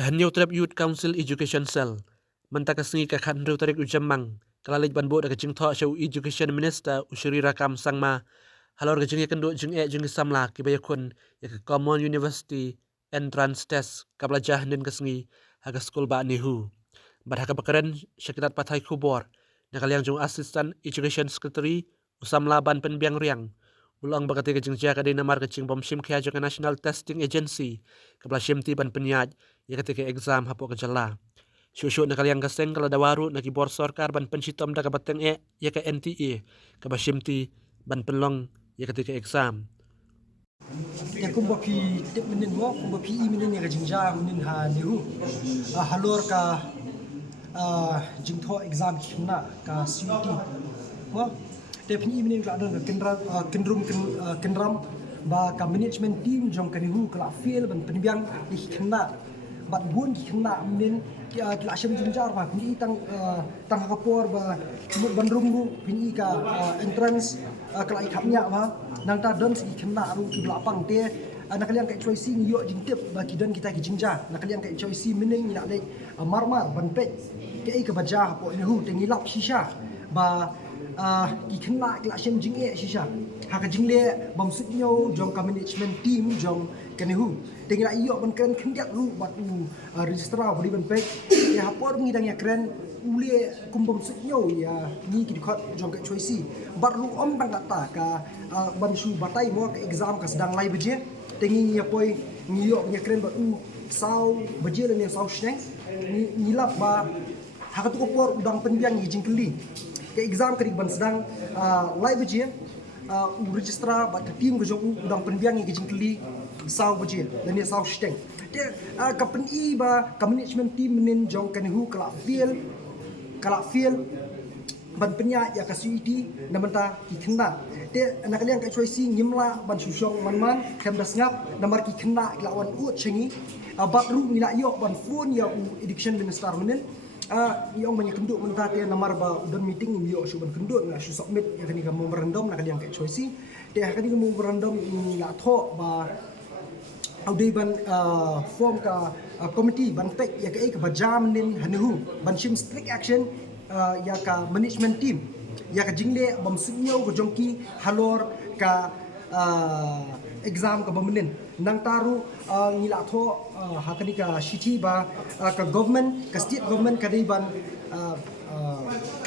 Kahanyo Trap Youth Council Education Cell. Mentakasngi kakhan tarik ujamang. Kalalij banbo da kajing tho show Education Minister Ushiri Rakam Sangma. Halor kajing kendo jing jing samla kibayakun ya Common University Entrance Test kablajah nin kasngi haga school ba nihu. Badhaka bakaran syakitat patai kubor. Nakaliang jung Assistant Education Secretary Usamla ban penbiang riang. Ulang bakati kajing jaka di namar kajing bomshim kaya jung National Testing Agency kabla shimti ban penyaj ya ketika exam hapo kejala. Syusyuk nakaliang kaseng kala dawaru nagi bor sorkar ban pensitom da kabateng ya ke NTA kabla shimti ban penlong ya ketika exam. Ya kumba pi tip minin mo kumba pi minin ya jinja minin ha nihu halor ka jingtho exam kina ka CUT mo te pi minin ka don kendram ba ka management team jong ka nihu kala fail ban penbiang kina bat bun kina minin kila syam jinja ba pi tang kapor ba bandrungu pi ka entrance kala ikapnya ba nang ta don si kena ru ki belapang te nakaliang kai choice ngiyo jintip ba kidan kita ki jingja nakaliang kai choice mining ila le marmar ban pet ke ka baja po ni hu te ngilap shisha ba ki kena kila shem jinge shisha ha ka jingle bom sitnyo jong ka management team jong kani hu te ngila iyo ban kan kendiak ru bat registrar bari ban pet ya hapor ngidang ya kren ule kumbom sitnyo ya ni ki dikot jong kai choice bar ru om bang kata ka ban shu batai mo ka exam ka sedang lai beje tengi ya poi ngiyo nya kren ba sau beje le sau shneng ni lap ba ha ka tu por udang penbiang ni jingkeli ka exam ka ban sedang lai beje registrar ba ka tim ka jong udang penbiang ni jingkeli sau beje le ni sau shneng te ka peni ba ka management team nin jong kan hu kala feel ban penya ya ka CUT namanta ki kena te nakaliang ka choice ngimla ban susyong manman kem das ngap namar ki kena lawan ut chengi bat ru ngila yo ban phone ya education minister menen yang banyak kenduk menta te namar ba udan meeting ni yo ban kenduk na su submit ya kani ka memorandum nakaliang ka choice te kani ka memorandum ngila tho ba audei ban form ka committee ban pek ya ka bajam nin hanehu ban shim strict action ya ka management team ya ka jingle bom sinyo ko jongki halor ka exam ka bomenin nang taru ngila tho hakani ka shiti ba ka government ka state government ka dei ban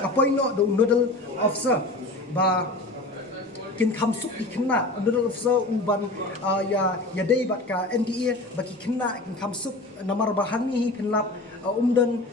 appoint no the nodal officer ba kin khamsuk ki kena nodal officer uban ya dei bat ka NTA ba ki kena kin khamsuk namar bahani hi kenlap umdan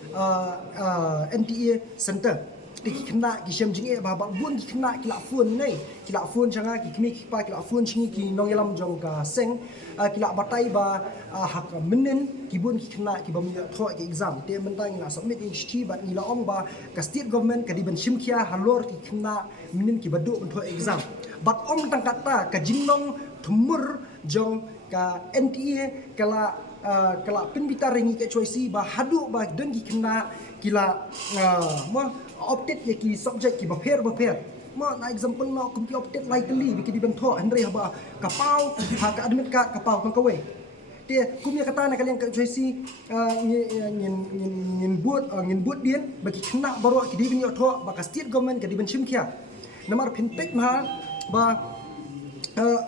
NTA center ki kena ki shem jinge ba bun ki kena ki la phone nei ki la phone changa ki kni ki pa ki la phone chingi ki nong yalam jong ka seng ki la batai ba hak menen ki bun ki kena ki bam tho ki exam te mentang la submit HT ba ni la ong ba ka state government ka di ban shimkhia halor ki kena menen ki badu tho exam bat ong tang kata ka jingnong thumur jong ka NTA kala penbita ringi ke choice ba hadu ba den ki kena kila mo opted ya ki subject ki ba pher mo na example no kumti opted likely bi ki di bentho andre ba kapau ha ka admit ka kapau kan kawe te kumya kata na kalian ka choice ngin buat dia bagi kena baru ki di bin yo tho ba ka state government ka di ben shimkhia namar pinpek ma ba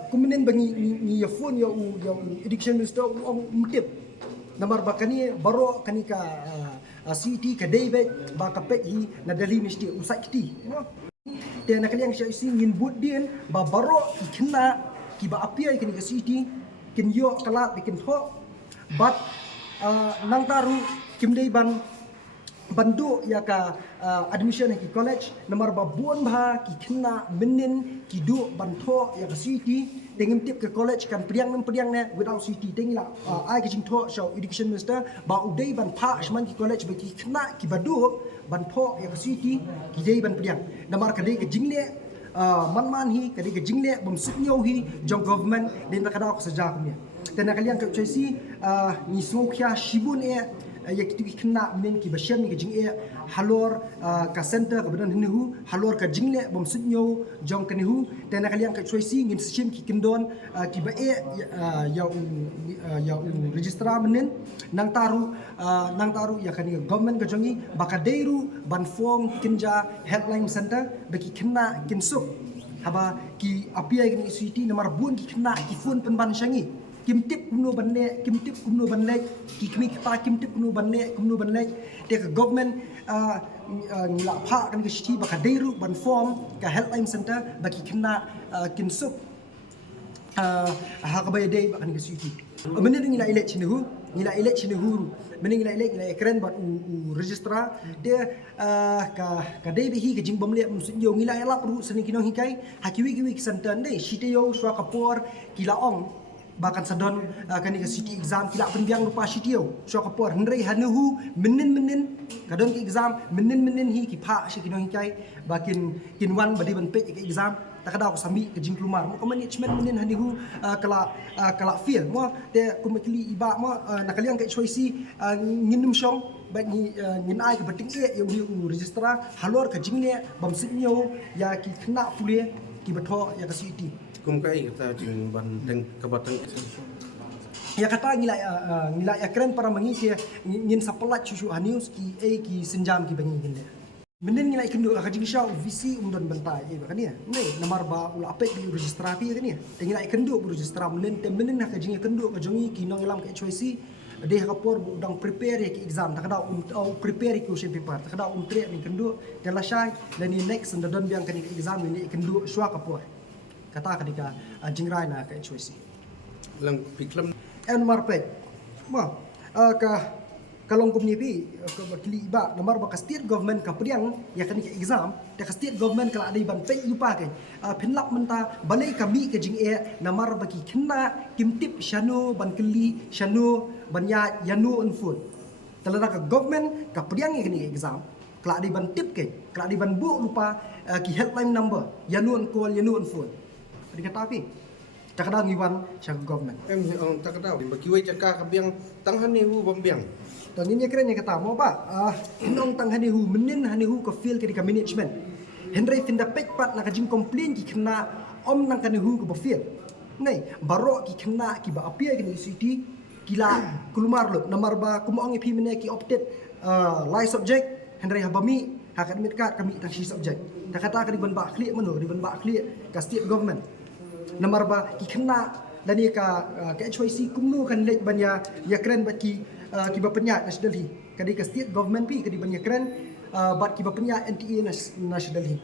kemudian bagi ni ya phone ya education minister ong mutip namar bakani baro kani ka CT ka David ba ka pek hi na dali mesti usai kiti te na kaliang siya isi ngin bud din ba baro kina ki ba apia kani ka CT kin yo kala bikin tho but nang taru kim dei ban bandu ya ka admission ki college namar ba buon ba ki kena menin ki du bantho ya ka city tengim tip ke college kan priang ne without city tengila ai ki jingtho show education minister ba udei ban pha shman ki college ba ki kena ki badu bantho ya ka city ki dei ban priang namar ka dei ke jingle man hi ka dei ke jingle bom sitnyo hi jong government den ka da ko saja kumya tena kalian ka choisi ni smokia shibun ya kita kena menen ki basyam ni jing e halor ka center ka badan hnihu halor ka jingle bom sudnyo jong kanihu tena kalian ka choisi ngin sim ki kindon ki ba e ya registra menen nang taru ya kani government ka jongi bakadeiru ban form kinja helpline center baki kena kinsuk haba ki apia ki city nomor bun ki kena ki phone penban syangi kim tip kumno banle ki kmi pa kim tip kumno banle te ka government ngila pha kan ki city bakadeiru ban form ka helpline center baki kena kinsuk hakabay day ba kan ki city menen ngila elect chinehu menen ngila elect keren bat u registra dia ka day bi hi ka jing bomle musin yo ngila elap ru seni kinong hikai hakiwi kisantan dei shiteyo shwa kapor kila ong bahkan sadon kani ka city exam kila penbiang rupa shiteyo shwa kapor hendrei hanuhu menen kadon ki exam menen hi ki pha shi kinong hikai bakin kinwan badi ban pe ki exam takada ko sami ke jing kelumar mo management menen hanihu kala feel mo te kumakli iba mo nakaliang ke choisi nginum shong ba ni ngin ai ke bating e yo ni registra halor ka jingne bam sinyo ya ki khna pule ki batho ya ka city kum kai kata jing ban teng kabatang ya kata ngila ya keren para mengisi ngin sapelat cucu hanius ki senjam ki bangi ngin menen ngilai kendo ka jing sha visi undon bantai e kan ya nei namar ba ul apek di registra pi kan ya te ngilai kendo bu registra menen ka jing kendo ka jongi ki nong elam ka choisi de ka por bu dang prepare ki exam takada prepare ki question paper takada tre ni kendo dan la shai dan ni next ndon biang kan exam ni kendo shwa ka por kata ka dika jing rai na ka choisi lang piklam en marpet ma ka kalong kumni pi ka bakli iba nomor ba state government ka priang ya kan exam ta state government kala adai ban pe lupa ke phinlap menta balai kami ke jing e nomor ba ki khna kimtip shano ban kli shano banya yanu unfun talana ka government ka priang ke ni exam kala adai ban tip ke kala adai ban bu lupa ki helpline number yanu on call yanu on phone ada kata pi tak ada ngiwan syak government em ong takada ba kiwai caka ka biang tanghan ni hu bam biang dan ini keren yang kata mau pak inong tang hanihu menen hanihu ke feel ke dika management Henry finda pek pat nak jing complain ki kena om nang hanihu ke ba feel nei baro ki kena ki ba apia ke ni city kila kulumar lo namar ba kumong pi mene ki update live subject Henry habami hakadmit kat kami tang si subject tak kata ka di ban ba clear mano di ban ba clear ka state government namar ba ki kena dan ni ka HYC kumnu kan lek banya ya keren baki ki ba penyat national hi kadi ka state government pi kadi banya keren bat ki ba penyat NTA national hi